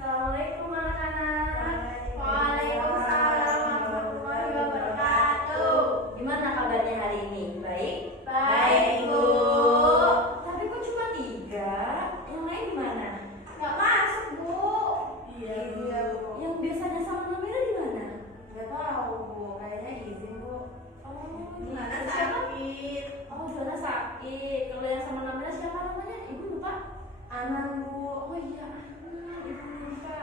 Assalamualaikum anak-anak. Waalaikumsalam warahmatullahi wabarakatuh. Gimana kabarnya hari ini? Baik? Baik, Bu. Tapi kok cuma 3? Yang lain gimana? Nggak masuk, Bu. Iya, Bu. Yang biasanya sama Namira di mana? Nggak tahu, Bu. Kayaknya izin, Bu. Oh, Gimana siapa? sakit? Oh, Zona sakit. Kalau yang sama Namira siapa namanya? Ibu lupa. Anan, Bu. Oh iya, Ibu lupa.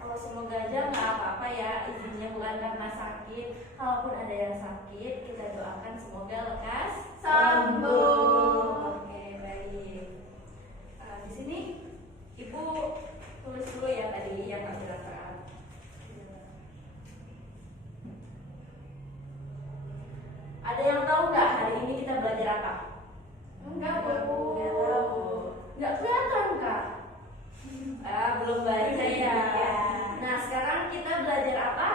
Kalau semoga aja nggak apa-apa ya, izinnya bukan karena sakit. Kalaupun ada yang sakit, kita doakan semoga lekas Sembuh. Oke, baik. Di sini Ibu tulis dulu ya tadi yang nggak berat-berat. Ada yang tahu nggak hari ini kita belajar apa? Enggak, Bu. Nggak tahu. Nggak kelihatan kak? Belum baca ya. Nah, sekarang kita belajar apa?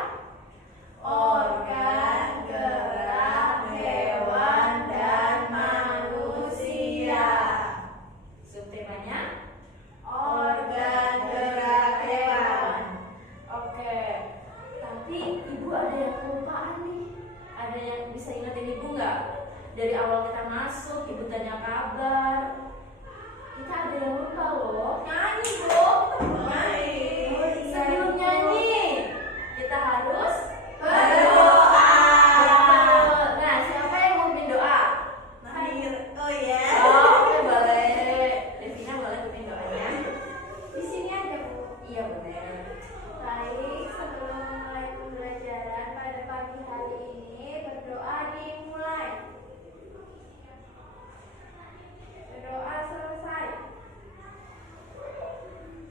Organ gerak hewan dan manusia. Subtemanya? Organ gerak hewan. Oke. Tapi Ibu ada yang kelupaan nih. Ada yang bisa ingetin Ibu nggak? Dari awal kita masuk, Ibu tanya kabar. Kita ada yang lupa loh. Nyanyi, Bu. Nyanyi. Sebelum nyanyi, kita harus Berdoa. Nah, siapa yang mau pimpin doa? Oh ya. Oke, boleh. Devina boleh pimpin doanya. Di sini ada, Bu. Iya, boleh. Baik, sebelum mulai pembelajaran pada pagi hari ini, berdoa dimulai. Berdoa selesai.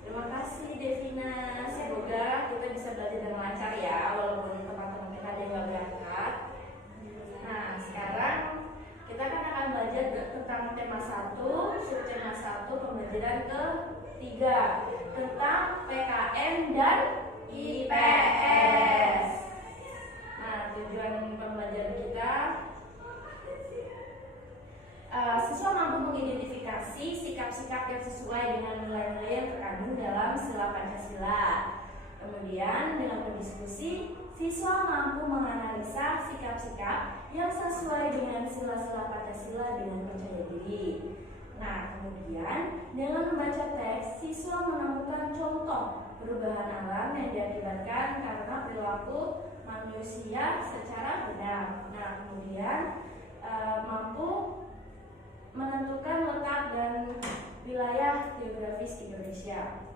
Terima kasih Devina. Semoga kita bisa belajar dengan lancar ya, walaupun teman-teman kita ada yang nggak berangkat. Nah, sekarang kita kan akan belajar tentang tema 1, subtema 1, pembelajaran ke-3 tentang PKN dan IPS. Nah, tujuan pembelajaran kita siswa mampu mengidentifikasi sikap-sikap yang sesuai dengan nilai-nilai yang terkandung dalam sila Pancasila. Kemudian dengan berdiskusi, siswa mampu menganalisa sikap-sikap yang sesuai dengan sila-sila Pancasila dengan percaya diri. Nah, kemudian dengan membaca teks, siswa menemukan contoh perubahan alam yang diakibatkan karena perilaku manusia secara benar. Nah, kemudian mampu menentukan letak dan wilayah geografis Indonesia.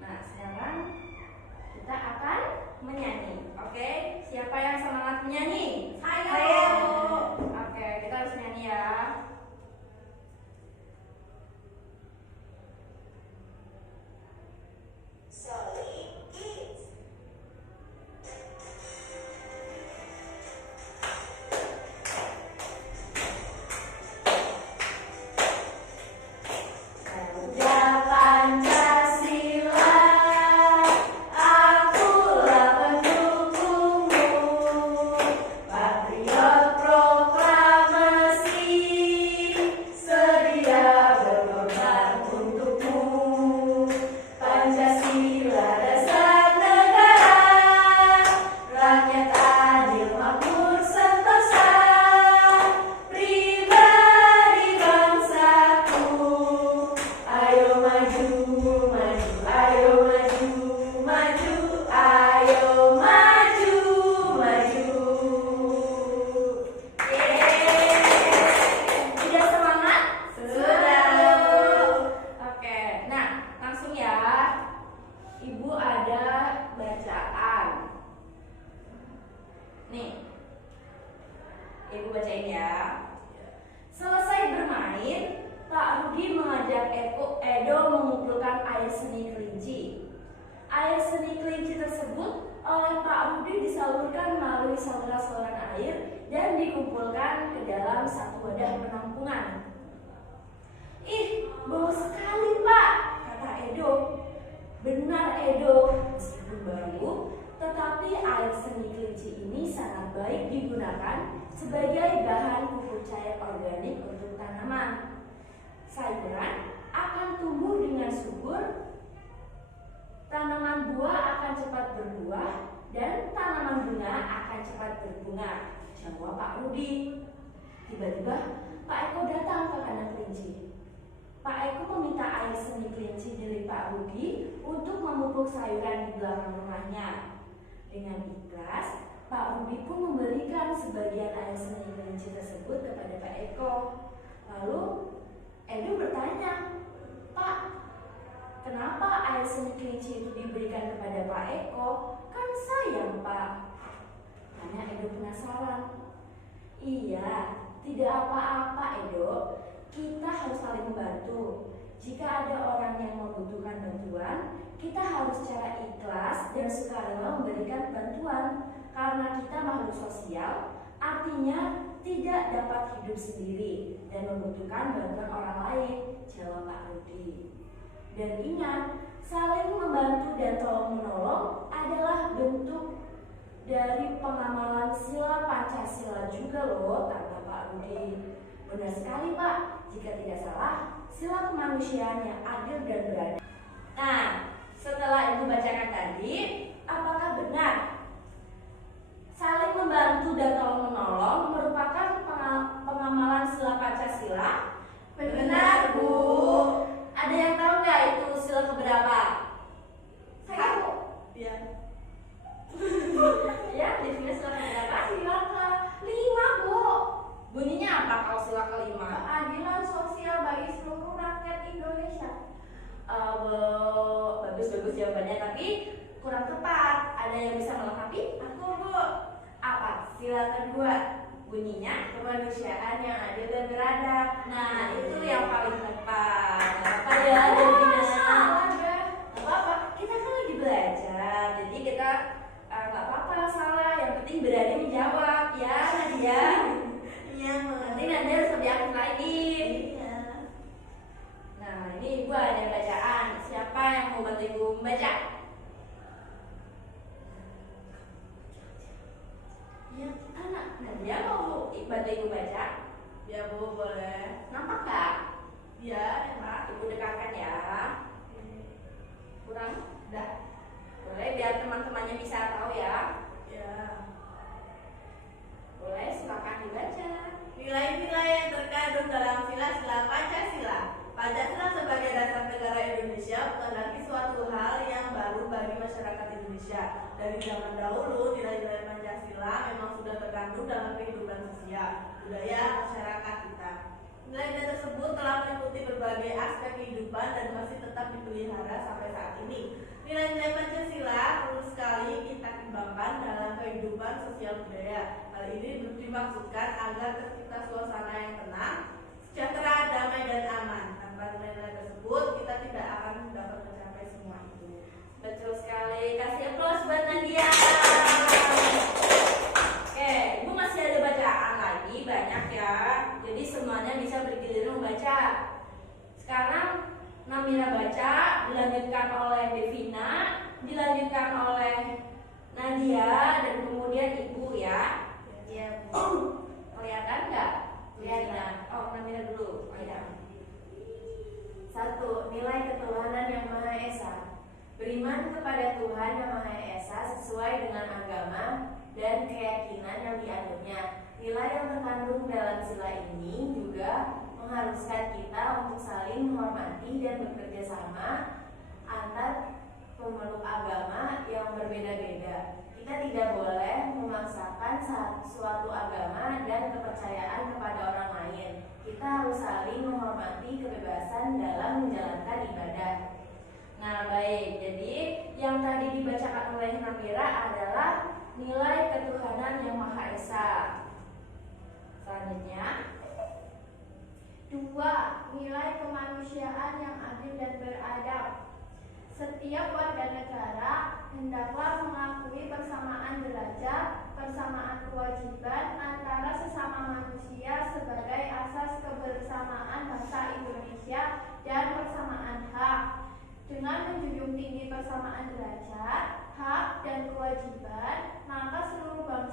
Nah, sekarang kita akan menyanyi. Oke, siapa yang semangat menyanyi? Saya. Oke, kita harus nyanyi ya. Pancasila, akulah pendukungmu, patriot proklamasi, sedia berkorban untukmu. Pancasila dasar negara, rakyat adil makmur sentosa, pribadi bangsaku. Ayo maju, maju, ayo maju, maju, ayo maju, maju. Sudah semangat? Sudah. Oke, nah langsung ya. Ibu ada bacaan. Nih, Ibu bacain ya. Selesai bermain, Pak Rudi mengajak Edo mengumpulkan air seni kelinci. Air seni kelinci tersebut oleh Pak Rudi disalurkan melalui saluran-saluran air dan dikumpulkan ke dalam satu wadah penampungan. Ih, bau sekali Pak, kata Edo. Benar Edo, meskipun baunya kelinci ini sangat baik digunakan sebagai bahan pupuk cair organik untuk tanaman. Sayuran akan tumbuh dengan subur, tanaman buah akan cepat berbuah, dan tanaman bunga akan cepat berbunga. Jawab Pak Rudi. Tiba-tiba Pak Eko datang ke kandang kelinci. Pak Eko meminta air seni kelinci milik Pak Rudi untuk memupuk sayuran di belakang rumahnya. Dengan ikhlas, Pak Rudi pun memberikan sebagian air seni kelinci tersebut kepada Pak Eko. Lalu Edo bertanya, "Pak, kenapa air seni kelinci itu diberikan kepada Pak Eko? Kan sayang, Pak." Tanya Edo penasaran. "Iya, tidak apa-apa, Edo. Kita harus saling membantu. Jika ada orang yang membutuhkan bantuan, kita harus secara ikhlas dan sukarela memberikan bantuan. Karena kita makhluk sosial, artinya tidak dapat hidup sendiri dan membutuhkan bantuan orang lain," jawab Pak Rudi. Dan ingat, saling membantu dan tolong-menolong adalah bentuk dari pengamalan sila Pancasila juga loh, kata Pak Rudi. "Benar sekali, Pak. Jika tidak salah, sila kemanusiaan yang adil dan beradab." Nah, setelah Ibu bacakan tadi, apakah benar saling membantu dan tolong-menolong merupakan pengamalan sila Pancasila? Benar, Bu. Ada yang tahu nggak itu sila keberapa? Saya Bu. Ya. Ya, definisi sila keberapa? Sila ke-5, Bu. Bunyinya apa kalau sila kelima? Keadilan sosial bagi seluruh rakyat Indonesia. Bagus-bagus jawabannya, tapi kurang tepat. Ada yang bisa melengkapi? Aku, Bu. Apa? Sila kedua. Bunyinya Kemanusiaan yang adil dan beradab. nah, itu yang paling tepat. Apa ya? Jadi Salah, Be. apa-apa. Kita kan lagi belajar, jadi kita nggak apa-apa salah. Yang penting berani menjawab, ya Nadia. Iya, Nanti Nadia harus lebih aktif lagi. Iya. Nah, ini Ibu ada bacaan. Siapa yang mau bantu Ibu membaca? Ya, anak Nadia mau bantu Ibu baca? Ya, Bu, boleh. Nampak nggak? Ya, enak. Ibu dekatkan ya. Kurang? Udah. Boleh biar teman-temannya bisa tahu ya. Ya. Boleh, silakan dibaca. Nilai-nilai yang terkandung dalam sila-sila Pancasila. Pancasila sebagai dasar negara Indonesia bukan lagi suatu hal yang baru bagi masyarakat Indonesia. Dari zaman dahulu, nilai-nilai Pancasila memang sudah terkandung dalam kehidupan sosial, budaya masyarakat kita. Nilai-nilai tersebut telah meliputi berbagai aspek kehidupan dan masih tetap dipelihara sampai saat ini. Nilai-nilai Pancasila perlu sekali kita kembangkan dalam kehidupan sosial budaya. Hal ini dimaksudkan agar tercipta suasana yang tenang, sejahtera, damai, dan aman. Tanpa nilai-nilai tersebut, kita tidak akan dapat mencapai semua itu. Betul sekali. Kasih aplaus buat Nadia. Oke, Ibu masih ada bacaan lagi banyak ya. Jadi semuanya bisa bergiliran membaca. Sekarang Namira baca, dilanjutkan oleh Devina, dilanjutkan oleh Nadia, dan kemudian Ibu ya. Iya, Bu. Kelihatan nggak? Kelihatan. Oh, Namira dulu. Oh, ya. 1. Nilai ketuhanan yang Maha Esa. Beriman kepada Tuhan yang Maha Esa sesuai dengan agama dan keyakinan yang dianutnya. Nilai yang terkandung dalam sila ini juga mengharuskan kita untuk saling menghormati dan bekerja sama antar pemeluk agama yang berbeda-beda. Kita tidak boleh memaksakan suatu agama dan kepercayaan kepada orang lain. Kita harus saling menghormati kebebasan dalam menjalankan ibadah. Nah, baik. Jadi yang tadi dibacakan oleh Namira adalah nilai ketuhanan yang Maha Esa. Selanjutnya, 2. Nilai kemanusiaan yang adil dan beradab. Setiap warga negara hendaklah mengakui persamaan derajat, persamaan kewajiban antara sesama manusia sebagai asas kebersamaan bangsa Indonesia dan persamaan hak. Dengan menjunjung tinggi persamaan derajat, hak, dan kewajiban, maka seluruh bangsa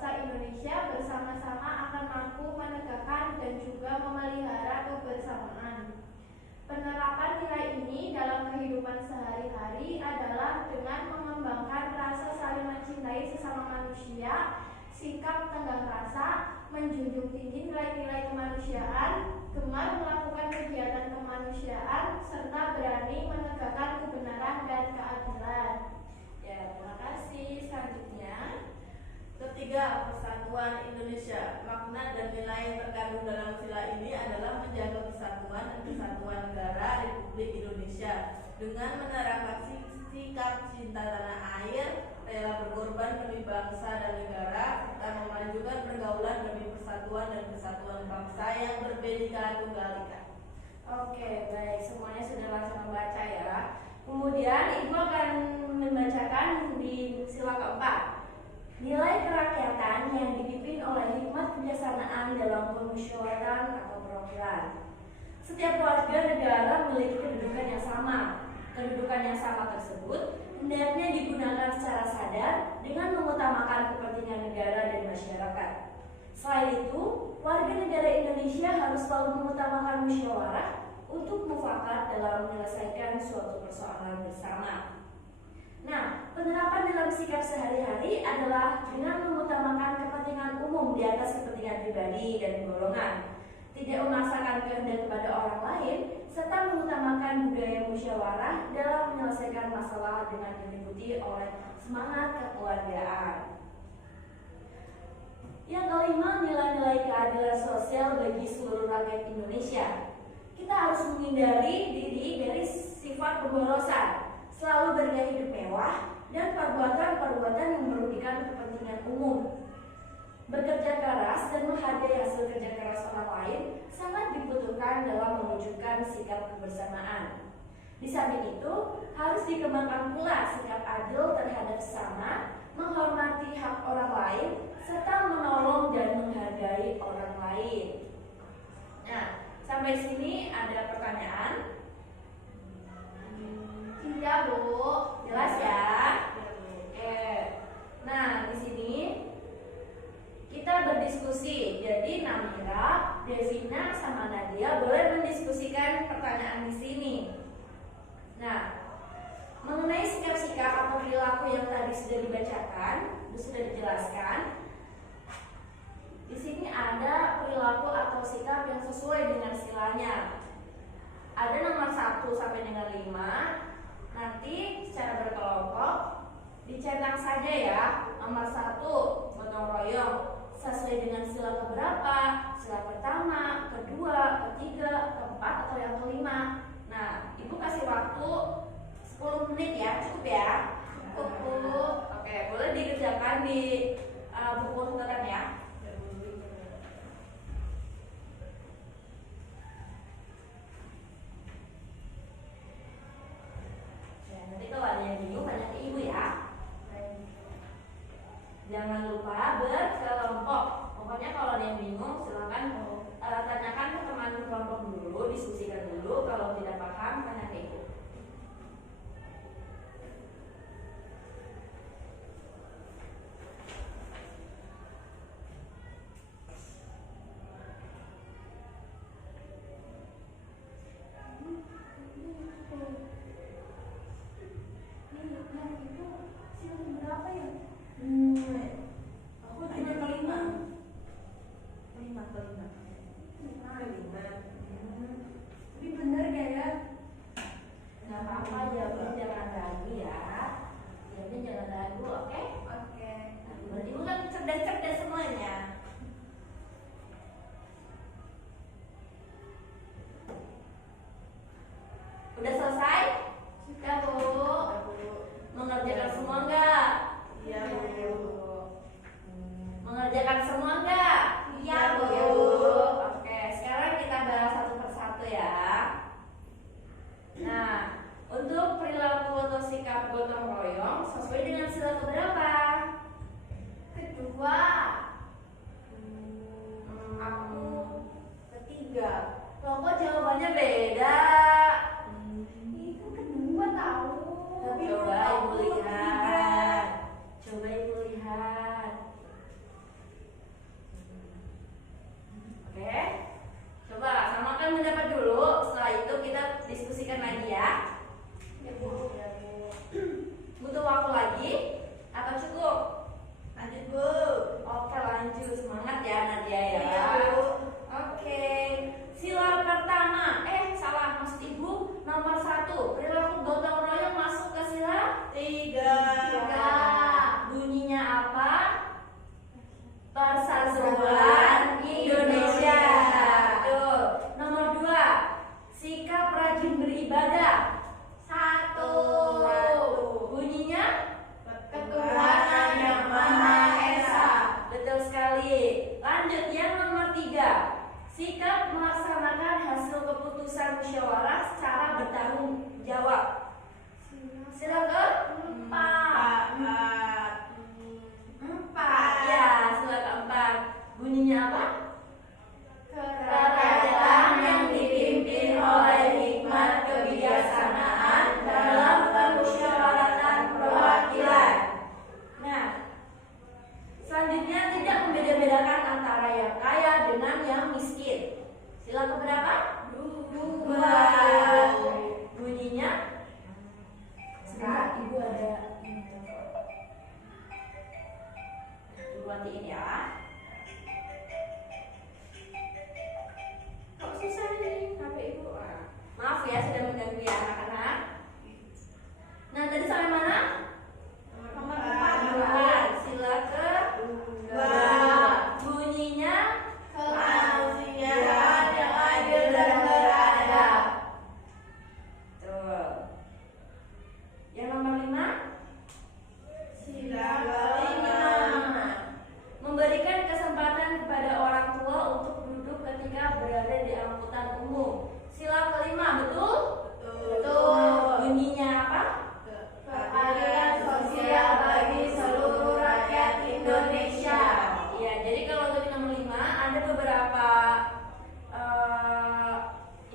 manusia, sikap tenggang rasa, menjunjung tinggi nilai-nilai kemanusiaan, gemar melakukan kegiatan kemanusiaan, serta berani menegakkan kebenaran dan keadilan. Ya, terima kasih. Selanjutnya, Ketiga, persatuan Indonesia. Makna dan nilai yang terkandung dalam sila ini adalah menjaga persatuan dan kesatuan negara Republik Indonesia dengan menerapkan sikap cinta tanah air, rela berkorban demi bangsa dan negara, serta memajukan pergaulan demi persatuan dan kesatuan bangsa yang berbeda tunggal ika. oke, baik. Semuanya sudah langsung membaca ya. Kemudian Ibu akan membacakan di sila keempat. Nilai kerakyatan yang dipimpin oleh hikmat kebijaksanaan dalam permusyawaratan atau perwakilan. Setiap warga negara memiliki kedudukan yang sama. Kedudukan yang sama tersebut hendaknya digunakan secara sadar dengan mengutamakan kepentingan negara dan masyarakat. Selain itu, warga negara Indonesia harus selalu mengutamakan musyawarah untuk mufakat dalam menyelesaikan suatu persoalan bersama. Nah, penerapan dalam sikap sehari-hari adalah dengan mengutamakan kepentingan umum di atas kepentingan pribadi dan golongan, tidak memaksakan kehendak kepada orang lain, serta mengutamakan budaya musyawarah dalam menyelesaikan masalah dengan diliputi oleh semangat kekeluargaan. Yang kelima, nilai-nilai keadilan sosial bagi seluruh rakyat Indonesia. Kita harus menghindari diri dari sifat pemborosan, selalu bergaya hidup mewah, dan perbuatan-perbuatan yang merugikan kepentingan umum. Bekerja keras dan menghargai hasil kerja keras orang lain sangat dibutuhkan dalam mewujudkan sikap kebersamaan. Di samping itu, harus dikembangkan pula sikap adil terhadap sesama, menghormati hak orang lain, serta menolong dan menghargai orang lain. Nah, sampai sini ada pertanyaan? Iya, Bu. Jelas ya? Oke. Nah, di sini kita berdiskusi. Jadi Namira, Devina, sama Nadia boleh mendiskusikan pertanyaan di sini. Nah, mengenai sikap-sikap atau perilaku yang tadi sudah dibacakan, sudah dijelaskan. Di sini ada perilaku atau sikap yang sesuai dengan silanya. Ada nomor 1 sampai dengan 5. Nanti secara berkelompok dicetak saja ya. Nomor 1 gotong royong sesuai dengan sila keberapa, sila pertama, kedua, ketiga, keempat, atau yang kelima. Nah, Ibu kasih waktu 10 menit ya, cukup ya? Cukup. Oke, boleh dikerjakan di buku catatan ya. Nanti kalau ada yang bingung tanya ke Ibu ya. Jangan lupa berkelompok. Pokoknya kalau ada yang bingung silakan tanyakan ke teman kelompok dulu, diskusikan dulu. Kalau tidak paham tanya ke Ibu. matiin ya. Kok susah nih HP ibu? Maaf ya sudah mengganggu ya anak-anak. Nah tadi sampai mana? Nomor Empat. Sila ke dua. Bunyinya kemanusiaan yang adil dan beradab. tuh. Yang nomor 5 Sila kelima. Memberikan kesempatan kepada orang tua untuk duduk ketika berada di angkutan umum. Sila kelima, betul? Betul. Bunyinya apa? Keadilan sosial bagi seluruh rakyat Indonesia. Ya, jadi kalau untuk nomor 5 ada beberapa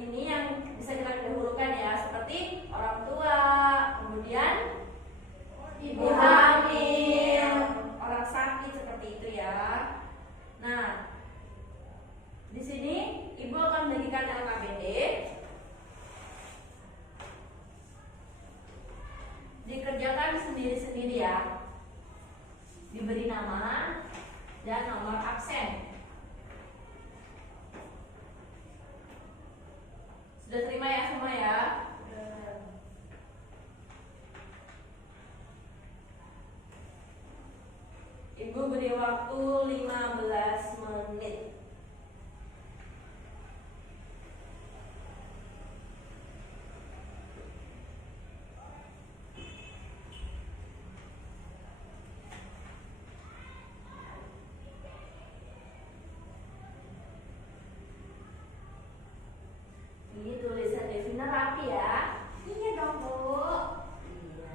ini yang bisa kita dahulukan ya, seperti orang tua, kemudian ibu hamil, orang sakit seperti itu ya. Nah, di sini ibu akan membagikan LKPD. Dikerjakan sendiri-sendiri ya. Diberi nama dan nomor absen. Sudah terima ya semua ya? Ibu beri waktu 15 menit. Ini tulisan Devina rapi ya. Iya dong, Bu. Iya.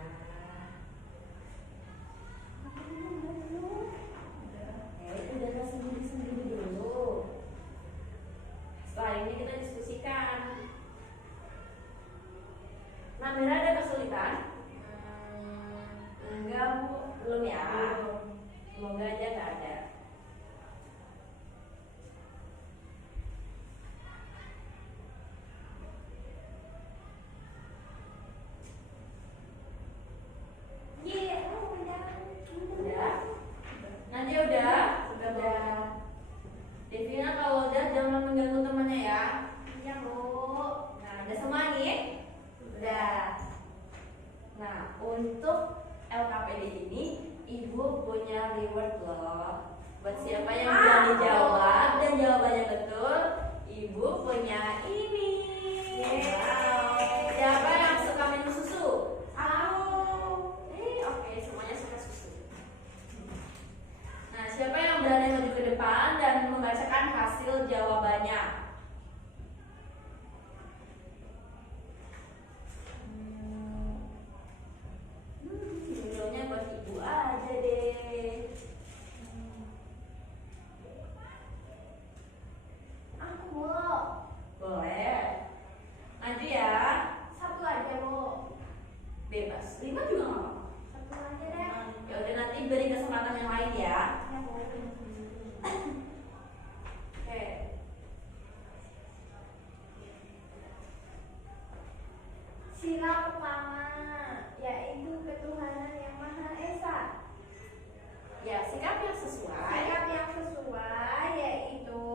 Udah sendiri-sendiri dulu. Setelah ini kita diskusikan. Namira ada kesulitan? Enggak Bu, belum ya. Semoga aja nggak ada. Udah? Nadia udah? Udah. Devina kalau udah jangan mengganggu temannya ya. Iya, Bu. Nah, udah semua nih? Udah. Nah, untuk LKPD ini ibu punya reward loh. Buat siapa yang berani jawab dan jawabannya betul, ibu punya ini. Siapa yang suka minum susu? Oke, semuanya suka susu. Nah, siapa yang berani maju ke depan dan membacakan hasil jawabannya? Videonya buat ibu aja deh. Aku, Bu. Boleh. Maju ya. Satu aja, Bu. Bebas. 5 juga nggak apa-apa. Satu aja deh. Ya udah, nanti beri kesempatan yang lain ya. Ya, Bu. Oke. Sila pertama, yaitu ketuhanan yang Maha Esa. Ya, sikap yang sesuai. Sikap yang sesuai yaitu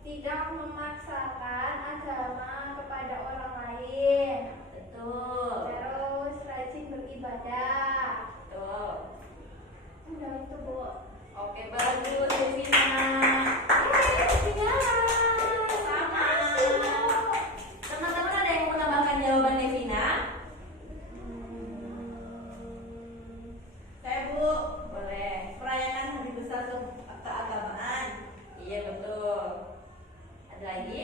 tidak memaksakan agama kepada orang lain. Betul. Terus rajin beribadah. Betul. Udah itu, Bu. Oke, bagus Devina. Sama. Teman-teman ada yang mau menambahkan jawaban Devina? Saya Bu, Boleh. perayaan hari besar keagamaan. Iya betul. Ada lagi?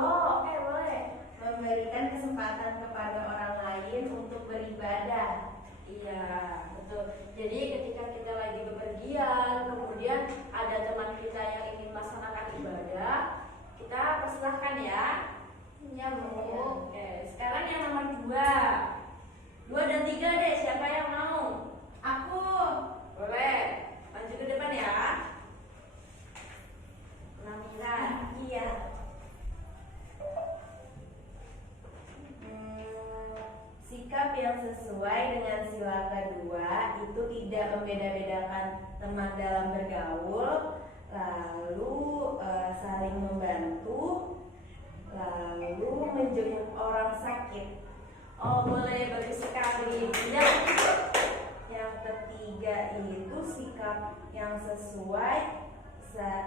Oke, boleh. Memberikan kesempatan kepada orang lain untuk beribadah. Iya, betul. Jadi ketika kita lagi bepergian, kemudian ada teman kita yang ingin melaksanakan ibadah, kita persilahkan ya. Iya, Bu. Oke, sekarang yang nomor 2. 2 dan 3 deh, siapa yang mau? Aku. Boleh, maju ke depan ya. Namira. Iya. Sikap yang sesuai dengan sila kedua itu tidak membeda-bedakan teman dalam bergaul, lalu saling membantu, lalu menjenguk orang sakit. Oh boleh, bagus sekali. Yang ketiga itu sikap yang sesuai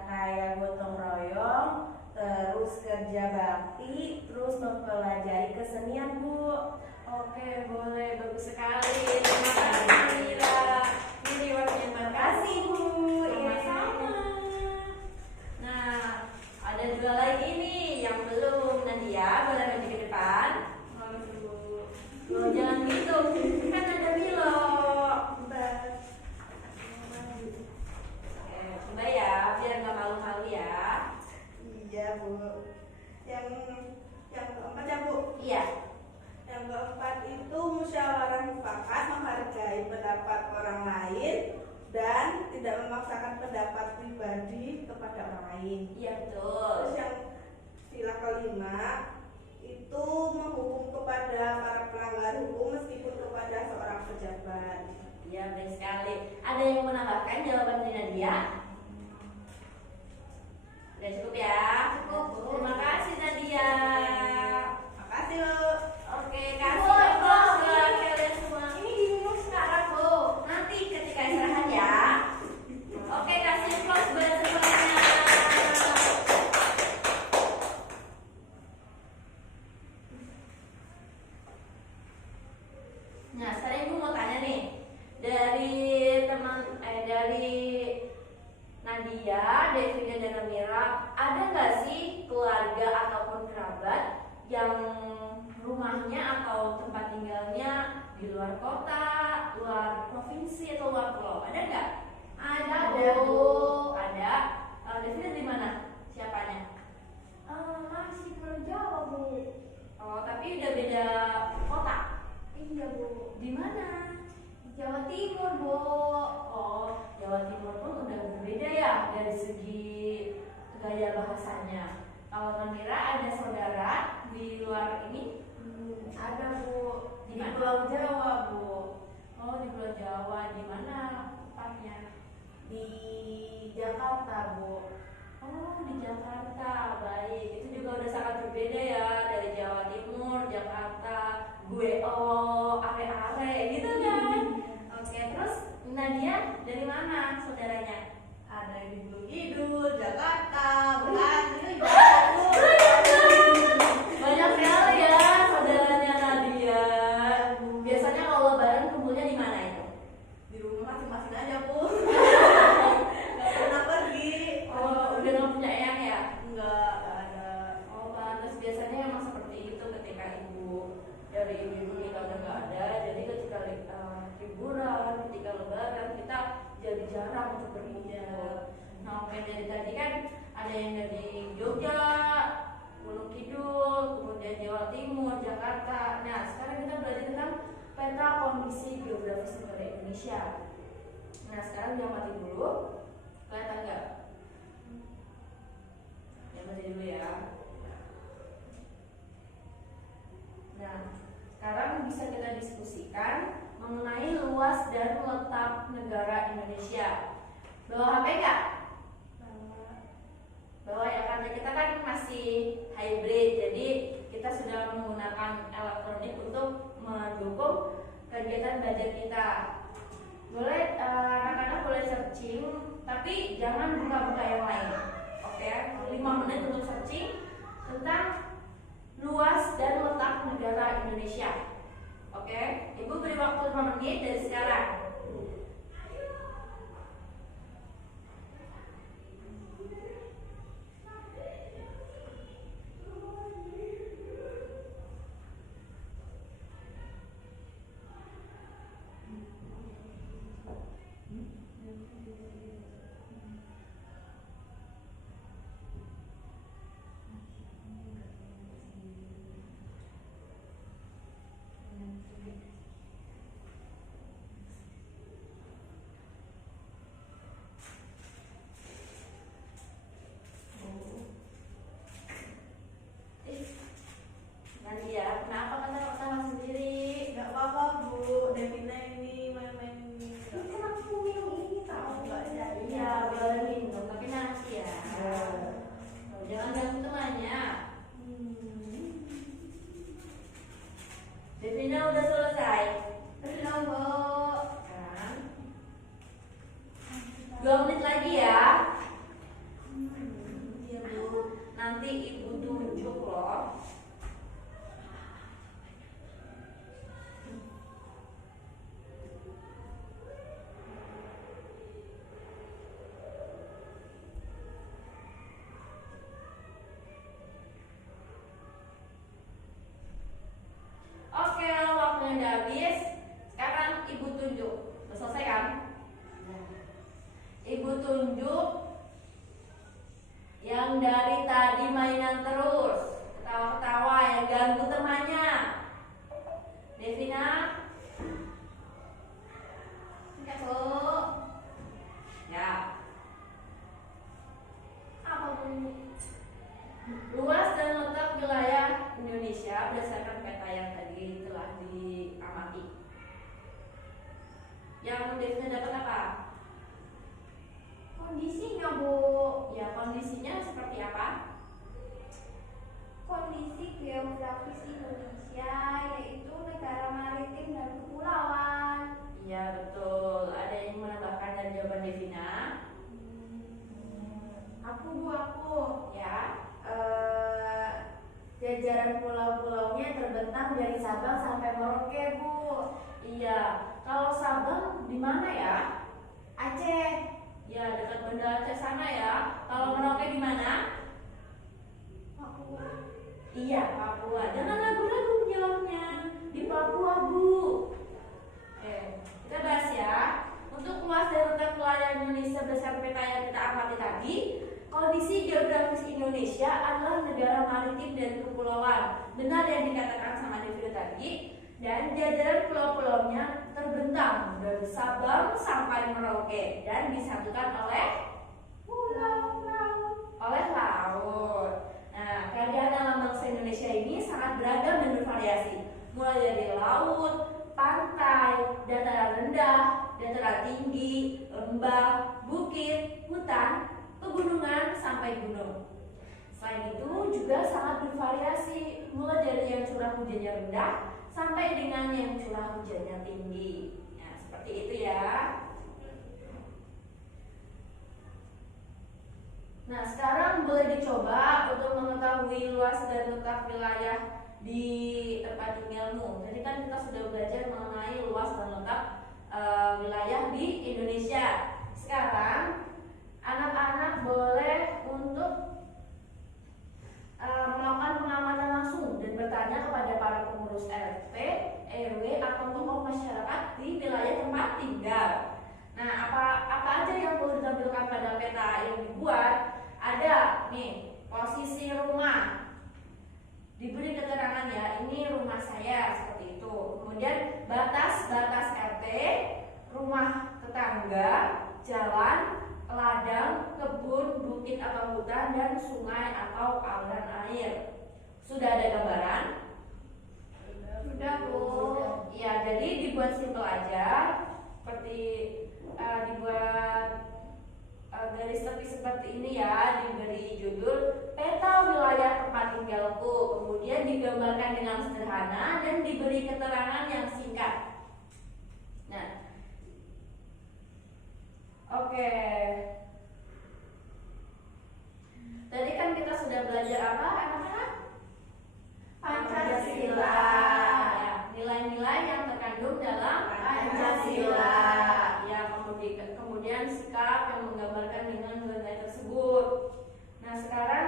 kayak gotong royong, terus kerja bakti, terus mempelajari kesenian, Bu. Oke, boleh, bagus sekali. Terima kasih Mira. Ini rewardnya. Terima kasih, Bu. Sama-sama. Nah, ada dua lagi nih yang belum. Nadia, boleh maju ke depan? Oh, jangan gitu, kan ada Milo. Oke, coba ya, biar nggak malu-malu ya. Iya, Bu. Yang keempat ya, Bu. Iya. Yang keempat itu musyawarah mufakat, menghargai pendapat orang lain dan tidak memaksakan pendapat pribadi kepada orang lain. Iya betul. Terus yang sila kelima itu menghukum kepada para pelanggar hukum meskipun kepada seorang pejabat. Iya benar sekali. Ada yang mau menambahkan jawaban dari Nadia? Udah cukup ya? Cukup, Bu. Terima kasih Nadia. Makasih, Bu. Oke, kasih Bu, aplaus Bu. buat kalian semua. Ini diminum sekarang, Bu. Nanti ketika istirahat ya. Oke, kasih aplaus buat semuanya. Nah, sekarang ibu mau tanya nih, dari Nadia, Devina dan Amira, ada nggak sih keluarga ataupun kerabat yang rumahnya atau tempat tinggalnya di luar kota, luar provinsi atau luar pulau? Ada nggak? Ada, Bu. Bu. Ada. Devina di mana? Siapanya? Masih Pulau Jawa, Bu. Oh, tapi udah beda kota. Iya, Bu. Di mana? Di Jawa Timur, Bu. Oh, Jawa Timur pun udah berbeda ya dari segi gaya bahasanya. Kalau Namira ada saudara di luar ini? Ada, Bu. Di Di mana? Pulau Jawa, Bu. Oh, di Pulau Jawa. Di mana tempatnya? Di Jakarta, Bu. Oh, di Jakarta. Baik. Itu juga udah sangat berbeda ya dari Jawa Timur, Jakarta, are-are gitu kan. Oke, terus Nadia dari mana saudaranya? Ada di Gunung Kidul, Jakarta, Bekasi. Banyak sekali ya saudaranya Nadia. Biasanya kalau lebaran kumpulnya di mana itu? Di rumah masing-masing aja, Bu. Gak pernah pergi. Oh, udah nggak punya eyang ya? Enggak ada. Oh, pantas biasanya emang seperti itu ketika ibu dari ibu kita udah nggak ada. Jadi ketika liburan, ketika lebaran kita jadi jarang untuk berkumpul. Nah, oke, dari tadi kan ada yang dari Jogja, Gunung Kidul, kemudian Jawa Timur, Jakarta. Nah, sekarang kita belajar tentang peta kondisi geografis negara Indonesia. Nah, sekarang diamati dulu. Kelihatan nggak? Diamati dulu ya. Nah, sekarang bisa kita diskusikan mengenai luas dan letak negara Indonesia. Bawa HP nggak? Bawa ya, karena kita kan masih hybrid, jadi kita sudah menggunakan elektronik untuk mendukung kegiatan belajar kita. Boleh anak-anak boleh searching, tapi jangan buka-buka yang lain. Oke, 5 menit untuk searching tentang luas dan letak negara Indonesia. Oke, Ibu beri waktu 5 menit dari sekarang. Yang Devina dapat apa? Kondisinya, Bu. Ya, kondisinya seperti apa? Kondisi geografis Indonesia yaitu negara maritim dan kepulauan. Iya, betul. Ada yang menambahkan dari jawaban Devina? Aku, Bu, aku. Ya. Jajaran pulau-pulaunya terbentang dari Sabang sampai Merauke, Bu. Iya. Kalau Sabang di mana ya? Aceh. Ya, dekat Banda Aceh sana ya. Kalau Merauke di mana? Papua. Iya, Papua. Jangan ragu-ragu jawabnya. Di Papua, Bu. Kita bahas ya. Untuk luas dan letak wilayah Indonesia berdasarkan peta yang kita amati tadi, kondisi geografis Indonesia adalah negara maritim dan kepulauan. Benar yang dikatakan sama Devina tadi. Dan jajaran pulau-pulaunya terbentang dari Sabang sampai Merauke dan disatukan oleh oleh laut. Nah, keadaan alam bangsa Indonesia ini sangat beragam dan bervariasi, mulai dari laut, pantai, dataran rendah, dataran tinggi, lembah, bukit, hutan, pegunungan, sampai gunung. Selain itu juga sangat bervariasi, mulai dari yang curah hujannya rendah sampai dengan yang curah hujannya tinggi. Nah, seperti itu ya. Nah, sekarang boleh dicoba untuk mengetahui luas dan letak wilayah di tempat tinggalmu. Jadi kan kita sudah belajar mengenai luas dan letak wilayah di Indonesia. Sekarang anak-anak boleh untuk melakukan pengamatan langsung dan bertanya kepada para pengurus RT, RW atau tokoh masyarakat di wilayah tempat tinggal. Nah, apa aja yang perlu ditampilkan pada peta yang dibuat? Ada nih posisi rumah, diberi keterangan ya, ini rumah saya seperti itu. Kemudian batas RT, rumah tetangga, jalan, ladang, kebun, bukit atau hutan, dan sungai atau aliran air. Sudah ada gambaran? Sudah, Bu. Ya, jadi dibuat simpel aja, seperti dibuat garis tepi seperti ini ya, diberi judul peta wilayah tempat tinggalku, kemudian digambarkan dengan sederhana dan diberi keterangan yang singkat. Nah, oke. Tadi kan kita sudah belajar apa, anak-anak? Pancasila. Ya, nilai-nilai yang terkandung dalam Pancasila. Ya, kemudian sikap yang menggambarkan dengan nilai tersebut. Nah, sekarang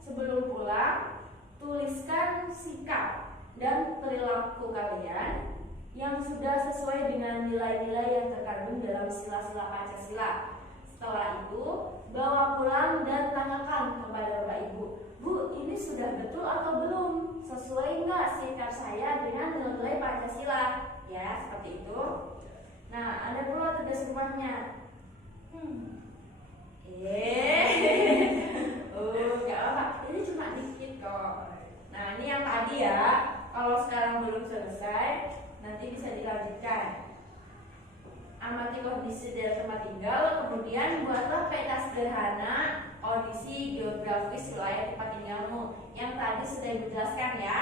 sebelum pulang, tuliskan sikap dan perilaku kalian yang sudah sesuai dengan nilai-nilai yang terkandung dalam sila-sila Pancasila. Setelah itu, bawa pulang dan tanyakan kepada Bapak Ibu, Bu, ini sudah betul atau belum? Sesuai nggak sikap saya dengan nilai Pancasila? Ya, seperti itu. Nah, ada pula tugas rumahnya. Nggak apa, ini cuma dikit kok. Nah, ini yang tadi ya. Kalau sekarang belum selesai, nanti bisa dilanjutkan. Amati kondisi dari tempat tinggal, kemudian buatlah peta sederhana kondisi geografis wilayah tempat tinggalmu yang tadi sudah dijelaskan ya.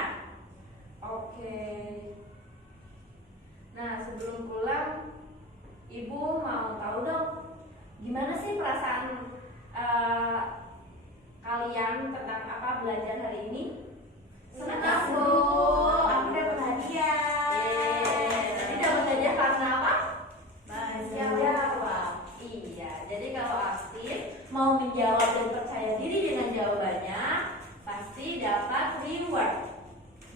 Oke. Nah, sebelum pulang, Ibu mau tahu dong, gimana sih perasaan kalian tentang apa belajar hari ini? Senang, Bu. Aku dapat hadiah. Tadi dapat hadiah karena apa? Jawab. Iya, jadi kalau aktif mau menjawab dan percaya diri dengan jawabannya, pasti dapat reward.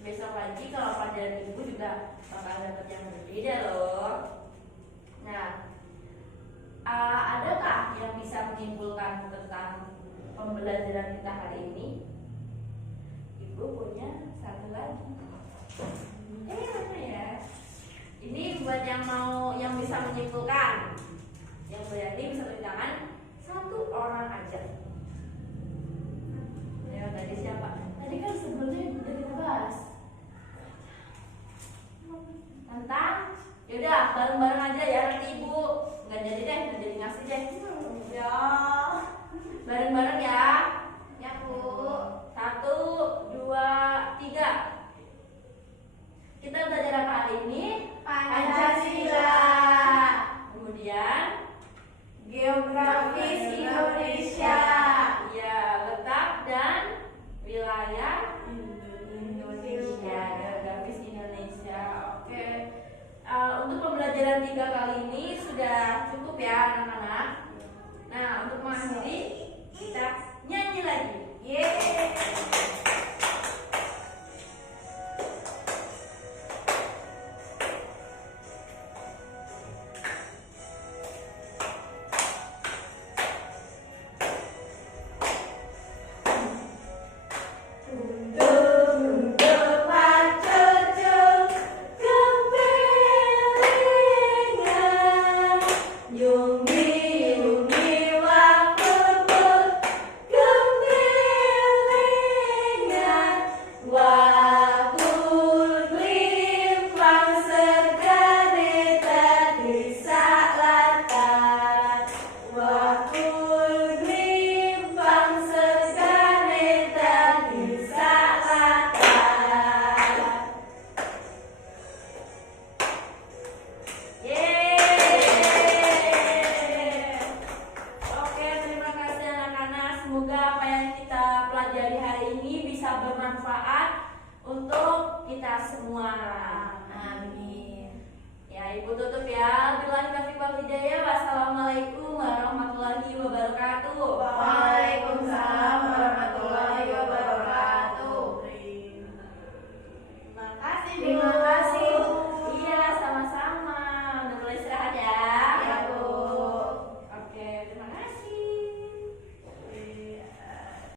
Besok lagi kalau pelajaran Ibu juga bakal dapat yang berbeda loh. Nah, adakah yang bisa menyimpulkan tentang pembelajaran kita hari ini? Ibu punya satu lagi. Mana ya? Ini buat yang bisa menyimpulkan, yang berani bisa tulis tangan satu orang aja. Ya, tadi siapa? Tadi kan sebelumnya udah kita bahas tentang Yaudah, bareng-bareng aja ya, nanti ibu nggak jadi deh, nggak jadi ngasih deh. Ya. Bareng-bareng ya. Ya Bu. 1, 2, 3. Kita belajar apa hari ini? Pancasila. Kemudian Geografis Indonesia. ya, letak dan wilayah Indonesia, geografis Indonesia. Oke. Untuk pembelajaran 3 kali ini sudah cukup ya anak-anak. Nah, untuk mengakhiri kita nyanyi lagi. Yeay. Semoga apa yang kita pelajari hari ini bisa bermanfaat untuk kita semua. Amin. Ya, Ibu tutup ya.